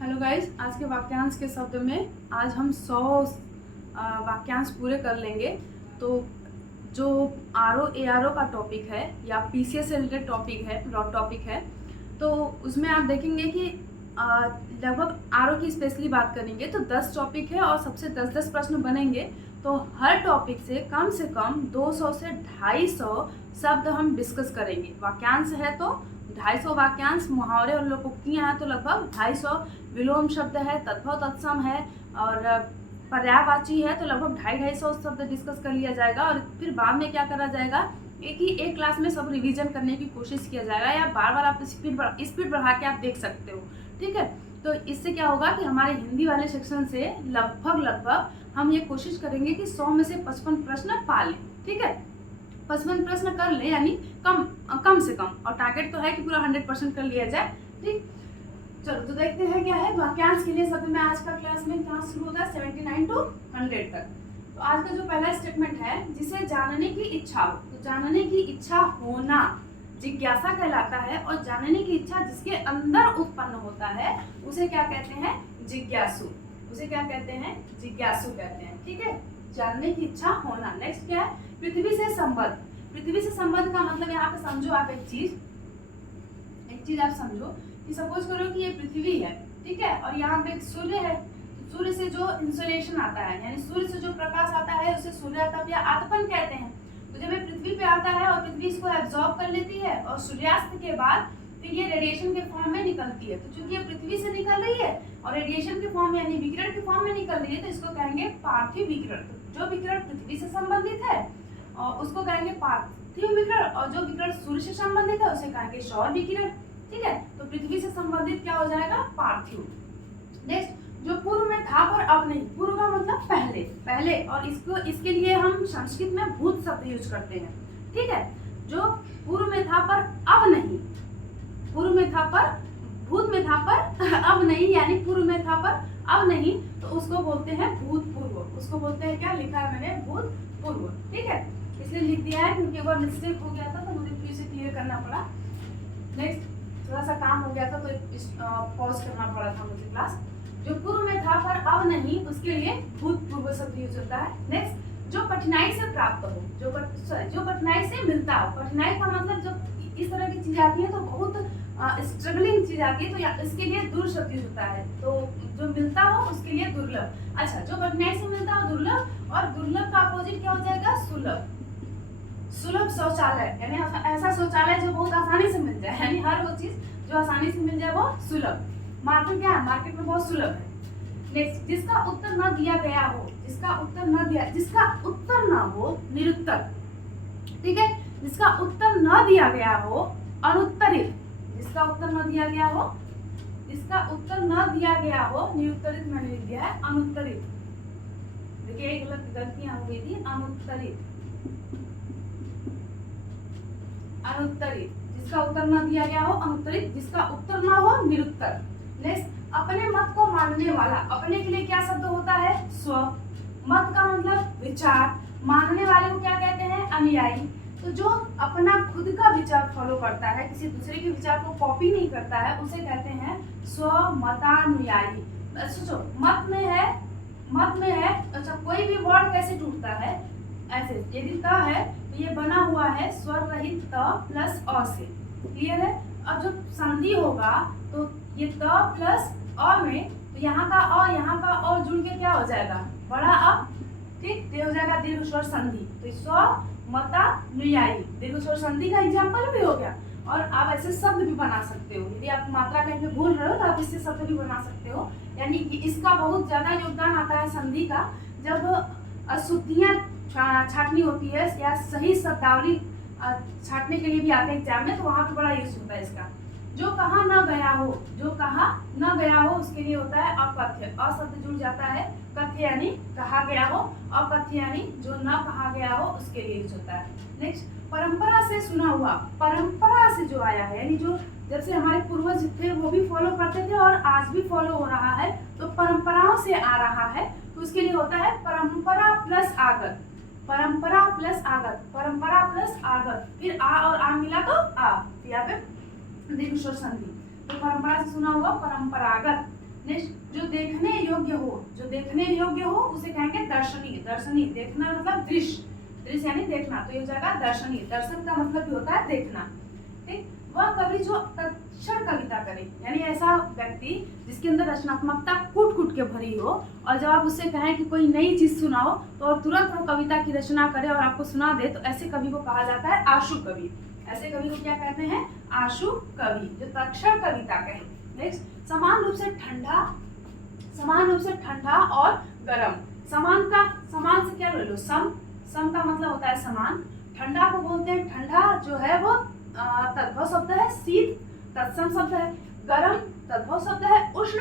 Hello guys, आज के वाक्यांश के शब्द में आज हम 100 वाक्यांश पूरे कर लेंगे। तो जो R O A R O का टॉपिक है या पी सी एस से रिलेटेड टॉपिक है तो उसमें आप देखेंगे कि लगभग आर ओ की स्पेशली बात करेंगे तो 10 टॉपिक है और सबसे 10-10 प्रश्न बनेंगे। तो हर टॉपिक से कम 200 से 250 शब्द हम डिस्कस करेंगे। वाक्यांश है तो 250 वाक्यांश, मुहावरे और लोकोक्तियाँ हैं तो लगभग 250, विलोम शब्द है, तद्भव तत्सम है और पर्यायवाची है तो लगभग 250 शब्द डिस्कस कर लिया जाएगा। और फिर बाद में क्या करा जाएगा, एक क्लास में सब रिवीजन करने की कोशिश किया जाएगा या बार बार आप स्पीड बढ़ा के आप देख सकते हो। ठीक है, तो इससे क्या होगा कि हमारे हिंदी वाले सेक्शन से लगभग हम ये कोशिश करेंगे कि 100 में से 55 प्रश्न पा लें। ठीक है, 55 प्रश्न कर ले, यानी कम से कम, और टारगेट तो है कि पूरा 100% कर लिया जाए। ठीक, चलो तो देखते हैं क्या है वाक्यांश के लिए शब्द में आज का क्लास में कहाँ शुरू होता है 79 to 100 तक। तो आज का जो पहला स्टेटमेंट है, जिसे जानने की इच्छा हो, तो जानने की इच्छा होना जिज्ञासा कहलाता है और जानने की इच्छा जिसके अंदर उत्पन्न होता है उसे क्या कहते हैं, जिज्ञासु। उसे क्या कहते हैं, जिज्ञासु कहते हैं। ठीक है, जानने की इच्छा होना। नेक्स्ट क्या है, पृथ्वी से संबंध। पृथ्वी से संबंध का मतलब यहाँ पे समझो आप एक चीज आप समझो कि सपोज करो कि ये पृथ्वी है, ठीक है, और यहाँ पे एक सूर्य है। सूर्य से जो इंसोलेशन आता है, यानी सूर्य से जो प्रकाश आता है उसे सूर्यातप या आतपन कहते हैं। तो जब ये पृथ्वी पे आता है और पृथ्वी इसको एब्जॉर्ब कर लेती है और सूर्यास्त के बाद फिर ये रेडिएशन के फॉर्म में निकलती है। तो चूंकि ये पृथ्वी से निकल रही है और रेडिएशन के फॉर्म यानी विकिरण के फॉर्म में निकल रही है तो इसको कहेंगे पार्थिव विकिरण। तो जो विकिरण पृथ्वी से संबंधित है और उसको कहेंगे पार्थिव विकिरण, और जो विकिरण सूर्य से संबंधित है उसे कहेंगे सौर विकिरण। ठीक है, तो पृथ्वी से संबंधित क्या हो जाएगा, पार्थिव। नेक्स्ट, जो पूर्व में था पर अब नहीं। पूर्व का मतलब पहले और इसके लिए हम संस्कृत में भूत शब्द यूज करते हैं। ठीक है, जो पूर्व में था पर अब नहीं, पूर्व में था पर भूत में था पर अब नहीं, यानी पूर्व में था पर अब नहीं, तो उसको बोलते हैं भूतपूर्व। उसको बोलते हैं क्या, लिखा है मैंने भूतपूर्व। ठीक है, इसलिए लिख दिया है क्योंकि एक बार मिस्टेक हो गया था तो मुझे फिर से क्लियर करना पड़ा। नेक्स्ट, थोड़ा सा काम हो गया था तो पॉज करना पड़ा था मुझे क्लास। जो पूर्व में था पर अब नहीं, उसके लिए भूतपूर्व शब्द यूज होता है। नेक्स्ट, जो कठिनाई से प्राप्त हो, जो कठिनाई से मिलता हो। कठिनाई का मतलब जब इस तरह की चीज आती है तो बहुत स्ट्रगलिंग चीज आती है, तो इसके लिए दूर शब्द यूज होता है। तो जो मिलता हो उसके लिए दुर्लभ। अच्छा, जो कठिनाई से मिलता हो दुर्लभ, और दुर्लभ का अपोजिट क्या हो जाएगा, सुलभ। सुलभ शौचालय, यानी ऐसा शौचालय जो बहुत आसानी से मिल जाए, यानी हर वो चीज जो आसानी से मिल जाए वो सुलभ। मार्केट क्या है, मार्केट में बहुत सुलभ है। नेक्स्ट, जिसका उत्तर न दिया गया हो, जिसका उत्तर न हो, निरुत्तर। ठीक है, जिसका उत्तर न दिया गया हो, अनुत्तरित। जिसका उत्तर न दिया गया हो, जिसका उत्तर न दिया गया हो, निरुत्तरित मैंने लिख दिया है अनुत्तरित। देखिए एक गलतियां हो गई थी, अनुत्तरित। अनुत्तरित, जिसका उत्तर न दिया गया हो अनुत्तरित, जिसका उत्तर न हो निरुत्तर। नेक्स्ट, अपने मत को मानने वाला। अपने के लिए क्या शब्द होता है, स्व। मत का मतलब विचार, मानने वाले को क्या कहते हैं, अनुयायी। तो जो अपना खुद का विचार फॉलो करता है, किसी दूसरे के विचार को कॉपी नहीं करता है, उसे कहते हैं स्वमतानुयायी। सोचो, मत में है, अच्छा कोई भी वर्ड कैसे टूटता है, ऐसे। यदि त है तो ये बना हुआ है स्वर रहित त प्लस अ से। क्लियर है। अब जब संधि होगा तो ये त प्लस अ में, तो यहाँ का अ जुड़ के क्या हो जाएगा, बड़ा अ। ठीक, ये हो जाएगा दीर्घ स्वर संधि। तो स्वमतानुयायी दीर्घ स्वर संधि का एग्जाम्पल भी हो गया। और आप ऐसे शब्द भी बना सकते हो, यदि आप मात्रा कहीं पे भूल रहे हो तो आप इससे शब्द भी बना सकते हो। यानी कि इसका बहुत ज्यादा योगदान आता है संधि का, जब अशुद्धियां छाटनी होती है या सही शब्दावली छाटने के लिए भी आते हैं एग्जाम में, तो वहां पे बड़ा यूज होता है इसका। जो कहा न गया हो, जो कहा न गया हो उसके लिए होता है अकथ्य। अ शब्द जुड़ जाता है, कथ्य यानी कहा गया हो, अकथ्य यानी जो न कहा गया हो उसके लिए यूज होता है। नेक्स्ट, परंपरा से सुना हुआ। परंपरा से जो आया है, यानी जो जब से हमारे पूर्वज थे वो भी फॉलो करते थे और आज भी फॉलो हो रहा है, तो परंपराओं से आ रहा है, तो उसके लिए होता है परंपरा प्लस आगत। परंपरा प्लस आगत, परंपरा प्लस आगत, फिर आ और आ मिला तो आ, यहाँ पे दीर्घ स्वर संधि। तो परंपरा से सुना हुआ परंपरागत। नेक्स्ट जो देखने योग्य हो, जो देखने योग्य हो उसे कहेंगे दर्शनीय। दर्शनीय देखना मतलब दृश्य, दृश्य यानी देखना, तो ये हो जाएगा दर्शनीय। दर्शन का मतलब भी होता है देखना। ठीक, वह कवि जो तत्क्षण कविता करे, यानी ऐसा व्यक्ति जिसके अंदर रचनात्मकता कूट कूट के भरी हो, और जब आप उससे कहें कि कोई नई चीज सुनाओ तो और तुरंत वो कविता की रचना करे और आपको सुना दे, तो ऐसे कवि को कहा जाता है आशु कवि। ऐसे कवि को क्या कहते हैं? आशु कवि, जो तत्क्षण कविता कहे। नेक्स्ट समान रूप से ठंडा, समान रूप से ठंडा और गर्म। समान से क्या ले लो? सम। सम का मतलब होता है समान। ठंडा को बोलते हैं, ठंडा जो है वो तद्भव शब्द है, शीत तत्सम शब्द है। गर्म तद्भव शब्द है, उष्ण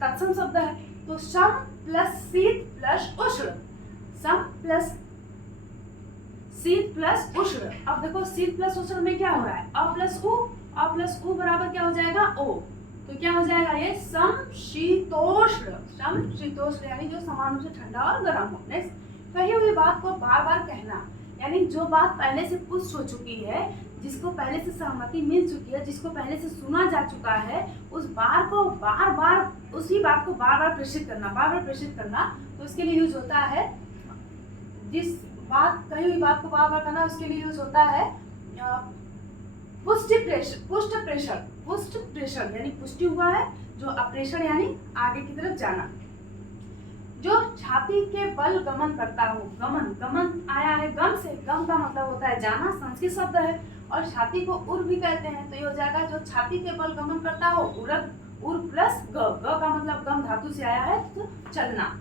तत्सम शब्द है। तो सम प्लस शीत प्लस उष्ण, सम प्लस शीत प्लस उष्ण। अब देखो शीत प्लस उष्ण में क्या हो रहा है? अ प्लस उ बराबर क्या हो जाएगा? ओ। तो क्या हो जाएगा ये? समशीतोष्ण। समशीतोष्ण यानी जो समान रूप से ठंडा और गर्म हो। नेक्स्ट कही हुई बात को बार बार कहना, यानी जो बात पहले से पुष्ट हो चुकी है, जिसको पहले से सहमति मिल चुकी है, जिसको पहले से सुना जा चुका है, उस बार को बार बार, उसी बात को बार बार प्रेषित करना, बार बार प्रेषित करना। तो इसके लिए यूज होता है, जिस बात कही हुई बात को बार बार करना, उसके लिए यूज होता है पुष्ट प्रेषण, यानी पुष्टि हुआ है, जो अप्रेषण यानी आगे की तरफ जाना। जो छाती के बल गमन करता हो, गमन आया है गम से, गम का मतलब होता है जाना, संस्कृत शब्द है, और छाती को उर भी कहते हैं। तो ये हो जाएगा जो छाती के बल गमन करता हो, उर प्लस ग का मतलब गम धातु से आया है, तो चलना।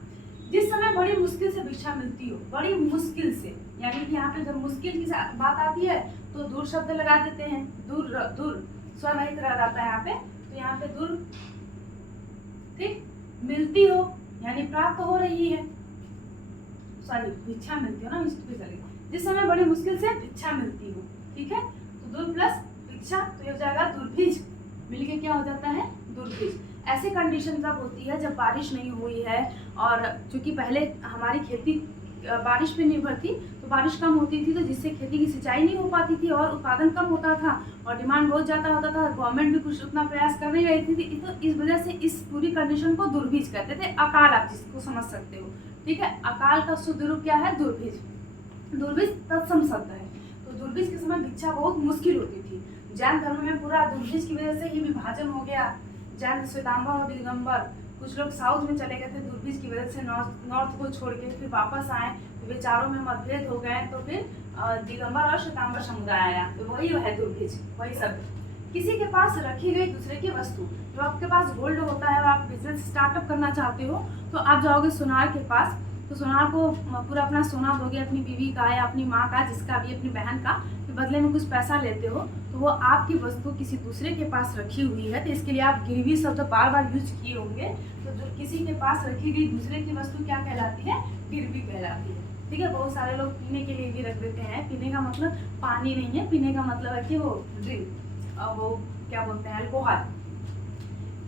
जिस समय बड़ी मुश्किल से भिक्षा मिलती हो, बड़ी मुश्किल से, यानी कि यहाँ पे जब मुश्किल की बात आती है तो दूर शब्द लगा देते हैं, दूर स्वरहित रह जाता है यहाँ पे, तो यहाँ पे दूर। ठीक, मिलती हो यानी प्राप्त हो रही है, सॉरी भिक्षा मिलती हो ना, इस पे चलेगा। जिस समय बड़ी मुश्किल से भिक्षा मिलती हो, ठीक है, तो दूर प्लस भिक्षा, तो ये हो जाएगा दुर्भिज, मिलके क्या हो जाता है? दुर्भिज। ऐसी कंडीशन तब होती है जब बारिश नहीं हुई है, और चूंकि पहले हमारी खेती बारिश पे निर्भर थी, तो बारिश कम होती थी, तो जिससे खेती की सिंचाई नहीं हो पाती थी और उत्पादन कम होता था और डिमांड बहुत ज़्यादा होता था। गवर्नमेंट भी कुछ उतना प्रयास कर नहीं रही थी, तो इस वजह से इस पूरी कंडीशन को दुर्भिज कहते थे। अकाल आप जिसको समझ सकते हो, ठीक है। अकाल का शुद्ध रूप क्या है? दुर्भिज। दुर्भिज तत्सम शब्द है। तो दुर्भिज के समय भिक्षा बहुत मुश्किल होती थी। जैन धर्म में पूरा दुर्भिज की वजह से ही विभाजन हो गया। जैन श्वेतांबर और दिगंबर, कुछ लोग साउथ में चले गए थे दुर्भिज की वजह से, नॉर्थ को छोड़ के, फिर वापस आए तो विचारों में मतभेद हो गए, तो फिर दिगंबर और श्वेतांबर समुदाय आया, तो वही है दुर्भिज, वही सब। किसी के पास रखी गई दूसरे की वस्तु, जो आपके पास गोल्ड होता है और आप बिजनेस स्टार्टअप करना चाहते हो, तो आप जाओगे सुनार के पास, तो सुनार को पूरा अपना सोना दोगे, अपनी बीवी का या अपनी माँ का, जिसका भी, अपनी बहन का, तो बदले में कुछ पैसा लेते हो, तो वो आपकी वस्तु किसी दूसरे के पास रखी हुई है, तो इसके लिए आप गिरवी शब्द तो बार बार यूज किए होंगे। तो जो किसी के पास रखी गई दूसरे की वस्तु क्या कहलाती है? गिरवी कहलाती है, ठीक है। बहुत सारे लोग पीने के लिए भी रख देते हैं। पीने का मतलब पानी नहीं है, पीने का मतलब है कि वो ड्रिंक, वो क्या बोलते हैं, अल्कोहल।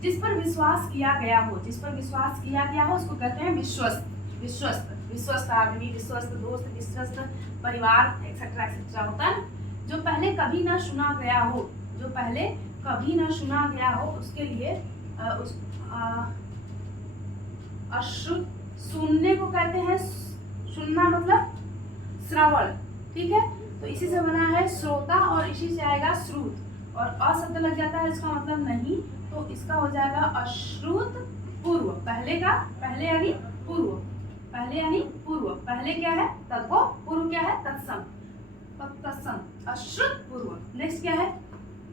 जिस पर विश्वास किया गया हो, जिस पर विश्वास किया गया हो उसको कहते हैं विश्वस्त। विश्वस्त आदमी, विश्वस्त दोस्त, विश्वस्त परिवार, एक्सेट्रा एक्सेट्रा होता है। जो पहले कभी ना सुना गया हो, जो पहले कभी ना सुना गया हो, उसके लिए अश्रुत, सुनने को कहते हैं, सुनना मतलब श्रवण, ठीक है। तो इसी से बना है श्रोता और इसी से आएगा श्रुत, और अशब्द लग जाता है, इसका मतलब नहीं, तो इसका हो जाएगा अश्रुत पूर्व। पहले का, पहले यानी पूर्व, पहले यानी पूर्व, पहले क्या है? तद्भव, पूर्व क्या है? तत्सम, तत्सम, अश्रुत पूर्व। नेक्स्ट क्या है?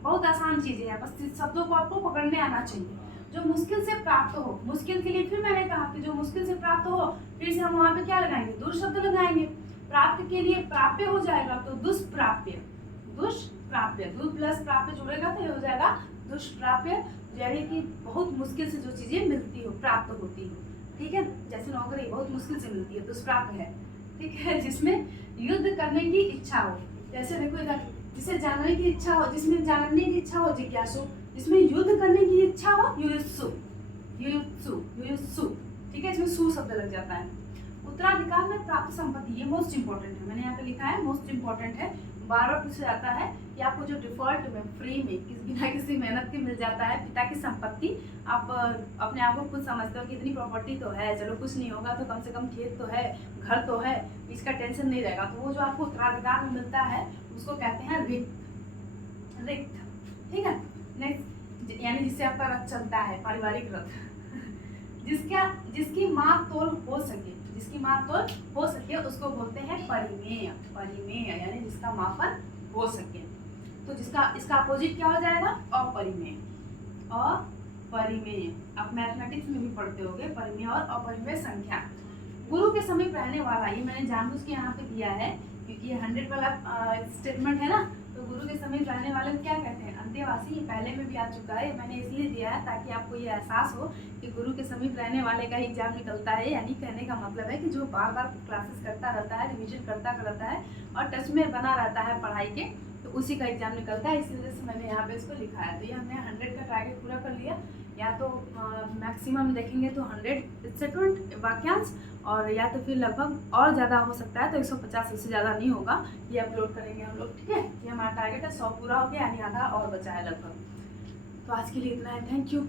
बहुत आसान चीजें हैं, बस शब्दों को आपको पकड़ने आना चाहिए। जो मुश्किल से प्राप्त हो, मुश्किल के लिए फिर मैंने कहा कि जो मुश्किल से प्राप्त हो, फिर से हम वहां पे क्या लगाएंगे? दुर शब्द लगाएंगे। प्राप्त के लिए प्राप्य हो जाएगा, तो दुष्प्राप्य, दुष्प्राप्य, दूर प्लस प्राप्य जुड़ेगा तो ये हो जाएगा दुष्प्राप्य, यानी कि बहुत मुश्किल से जो चीजें मिलती हो, प्राप्त होती हो, ठीक है। जैसे नौकरी बहुत मुश्किल से मिलती है, दुष्प्राप्य है, ठीक है। जिसमें युद्ध करने की इच्छा हो, जैसे देखो इधर, जिसे जानने की इच्छा हो, जिसमें जानने की इच्छा हो, जिज्ञासु, जिसमें युद्ध करने की इच्छा हो, युयुत्सु, युयुत्सु, युयुत्सु, ठीक है। इसमें सु शब्द लग जाता है। उत्तराधिकार में प्राप्त संपत्ति, ये मोस्ट इंपॉर्टेंट है, मैंने यहाँ पे लिखा है मोस्ट इंपॉर्टेंट है। बार बार पूछा जाता है कि आपको जो डिफ़ॉल्ट में फ्री में बिना किसी मेहनत के मिल जाता है पिता की संपत्ति, आप अपने आप को खुद समझते हो कि इतनी प्रॉपर्टी तो है, चलो कुछ नहीं होगा तो कम से कम खेत तो है, घर तो है, इसका टेंशन नहीं रहेगा। तो वो जो आपको उत्तराधिकार में मिलता है उसको कहते हैं रिक्त। रिक्त, ठीक है। नेक्स्ट, यानी जिससे आपका रथ चलता है, पारिवारिक रथ। जिसकी माप तोल हो सके, जिसकी माप तोल हो सके उसको बोलते हैं परिमेय। परिमेय यानी जिसका मापन हो सके। तो इसका अपोजिट क्या हो जाएगा? अपरिमेय। अपरिमेय आप मैथमेटिक्स में भी पढ़ते होंगे, परिमेय और अपरिमेय संख्या। गुरु के समीप रहने वाला, ये मैंने जानबूझ के यहाँ पे दिया है क्योंकि ये 100 वाला स्टेटमेंट है ना। तो गुरु के समीप रहने वाले को क्या कहते हैं? अंतेवासी। ये पहले में भी आ चुका है, मैंने इसलिए दिया है ताकि आपको ये एहसास हो कि गुरु के समीप रहने वाले का एग्जाम निकलता है। यानी कहने का मतलब है कि जो बार बार क्लासेस करता रहता है, रिविजन करता रहता है और टच में बना रहता है पढ़ाई के, तो उसी का एग्जाम निकलता है। इसी वजह से मैंने यहाँ पे इसको लिखा है। तो ये हमने 100 का टारगेट पूरा कर लिया। या तो मैक्सिमम देखेंगे तो 100 वाक्यांश, और या तो फिर लगभग और ज़्यादा हो सकता है, तो 150 से ज़्यादा नहीं होगा। ये अपलोड करेंगे हम लोग, ठीक है। ये हमारा टारगेट है, 100 पूरा हो गया, यानी आधा और बचा है लगभग। तो आज के लिए इतना है, थैंक यू।